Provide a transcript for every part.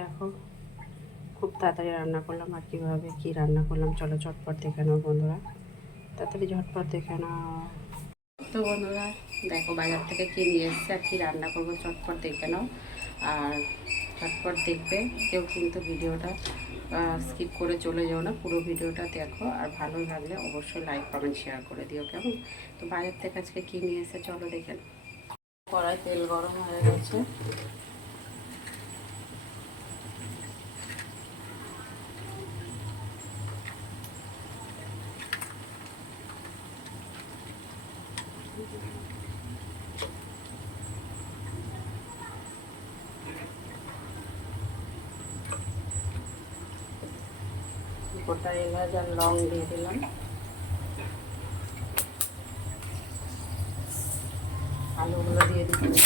দেখো খুব তাড়াতাড়ি রান্না করলাম। আর কীভাবে কী রান্না করলাম চলো ঝটপট দেখে নাও বন্ধুরা, তাড়াতাড়ি ঝটপট দেখে নাও। তো বন্ধুরা দেখো বাজার থেকে কী নিয়ে এসছে আর কী রান্না করবো চটপট দেখে নাও। আর ঝটপট দেখবে, কেউ কিন্তু ভিডিওটা স্কিপ করে চলে যাও না, পুরো ভিডিওটা দেখো। আর ভালো লাগলে অবশ্যই লাইক কমেন্ট শেয়ার করে দিও, কেমন? তো বাজার থেকে আজকে কী নিয়ে এসে চলো দেখে নাও। কড়াই তেল গরম হয়ে গেছে, গোটা এলাচ আর লং দিয়ে দিলাম, আলুগুলো দিয়ে দিচ্ছি।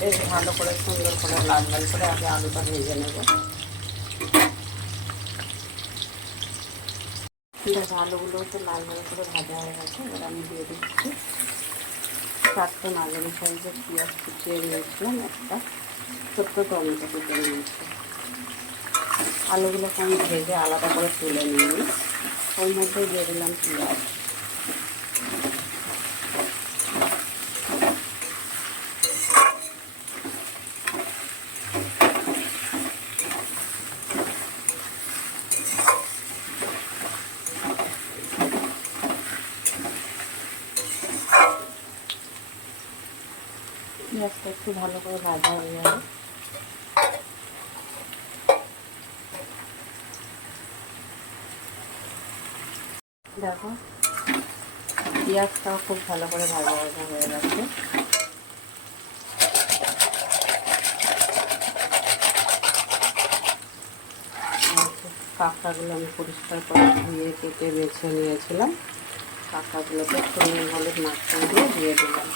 বেশ ভালো করে সুন্দর করে লাল লাল করে আগে আলুটা ভেজে নেব। দেখো আলুগুলো তো লাল লাল করে ভাজা হয়ে গেছে, এবার আমি দিয়ে দিচ্ছি 4টে মাঝারি সাইজের পেঁয়াজ কুচিয়ে নিয়েছিলাম, একটা ছোট্ট টমেটো কুচে নিয়েছি। আলুগুলোকে আমি ভেজে আলাদা করে তুলে নিয়ে ওর মধ্যে দিয়ে দিলাম পেঁয়াজ। পেঁয়াজটা একটু ভালো করে ভাজা হয়ে যাবে। দেখো পেঁয়াজটাও খুব ভালো করে ভাজা ভাজা হয়ে গেছে। কাঁকড়াগুলো আমি পরিষ্কার করে ধুয়ে কেটে বেছে নিয়েছিলাম, কাঁকড়াগুলোকে একটু নুন হলুদ মাখিয়ে দিয়ে দিলাম।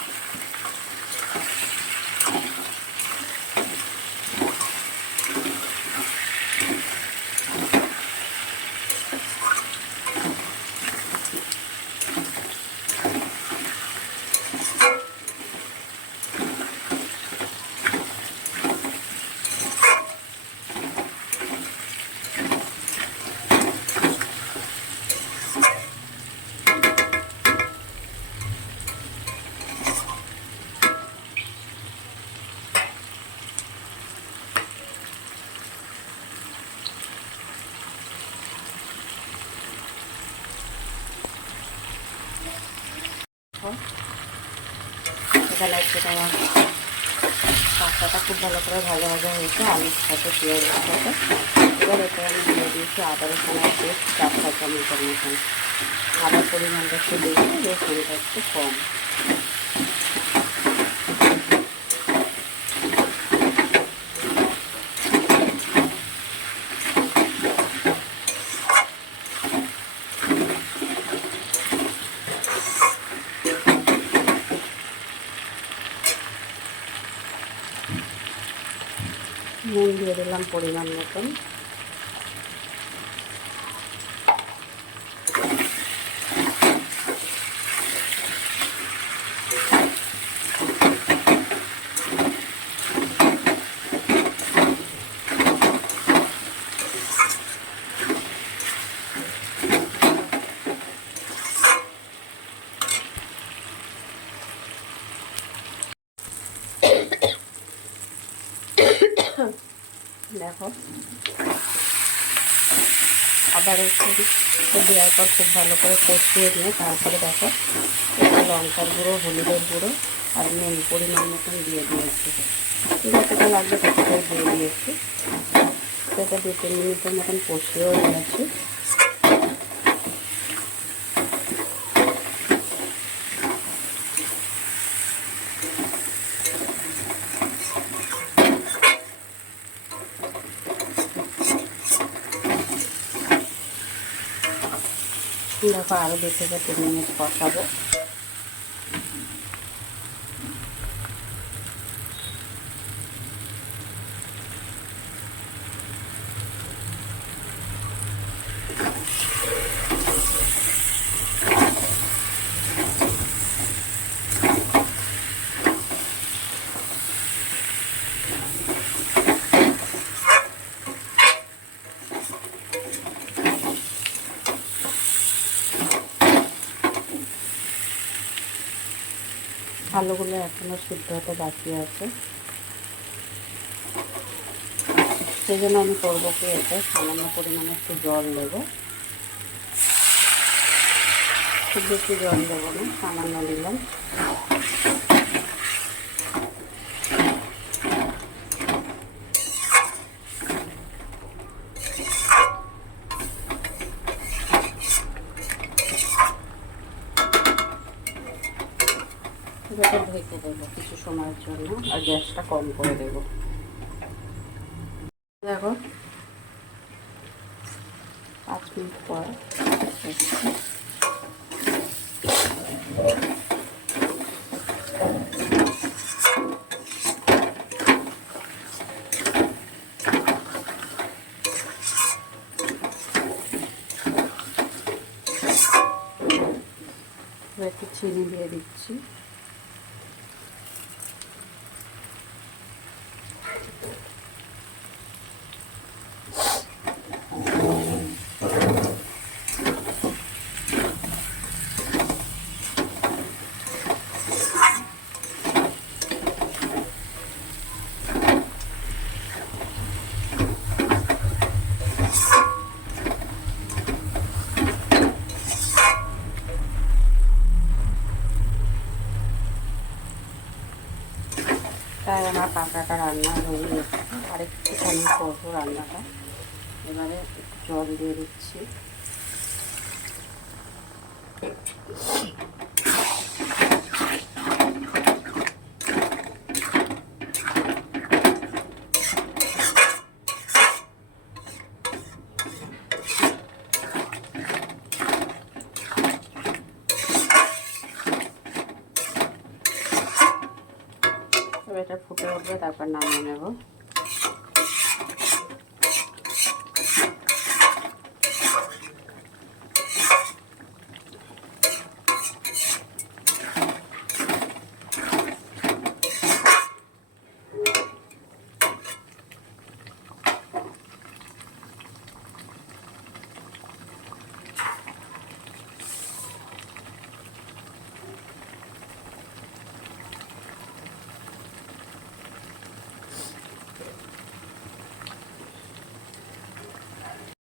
এখানে আমার কাঁকড়াটা খুব ভালো করে ভাজা ভাজা হয়েছে আলুর সাথে পেঁয়াজের সাথে। এবার এতে আমি দিয়ে দিয়েছি আদা রসুনের পেস্ট 4 চামচের মতন। আদার পরিমাণটা একটু বেশি, রসুনটা একটু কম। নুন দিয়ে দিলাম পরিমাণ মতন। দেখো আদা রসুন দেওয়ার পর খুব ভালো করে কষিয়ে নিয়ে তারপরে দেখো একটু লঙ্কার গুঁড়ো, হলুদের গুঁড়ো আর নুন পরিমাণ মতন দিয়ে দিয়েছি। যতটা লাগবে ততটাই দিয়ে দিয়েছি। সেটা 2-3 মিনিটের মতন কষিয়েও নিয়েছি। দেখো আরও 2 থেকে 3 মিনিট কষাবো। আলুগুলো এখনও সিদ্ধ হতে বাকি আছে, সেই জন্য আমি করবো কি, এতে সামান্য পরিমাণে একটু জল দেবো। খুব বেশি জল দেবো না, সামান্য দিলাম। এটাকে ঢেকে দেবো কিছু সময়ের জন্য, আর গ্যাসটা কম করে দেবো। দেখো 5 মিনিট পর একটু চিনি দিয়ে দিচ্ছি। তাই আমার কাঁকড়াটা রান্না হয়ে গেছে, আর একটুখানি করবো রান্নাটা। এবারে একটু জল দিয়ে দিচ্ছি। এটা ফুটে উঠবে, তারপর নামিয়ে নেব।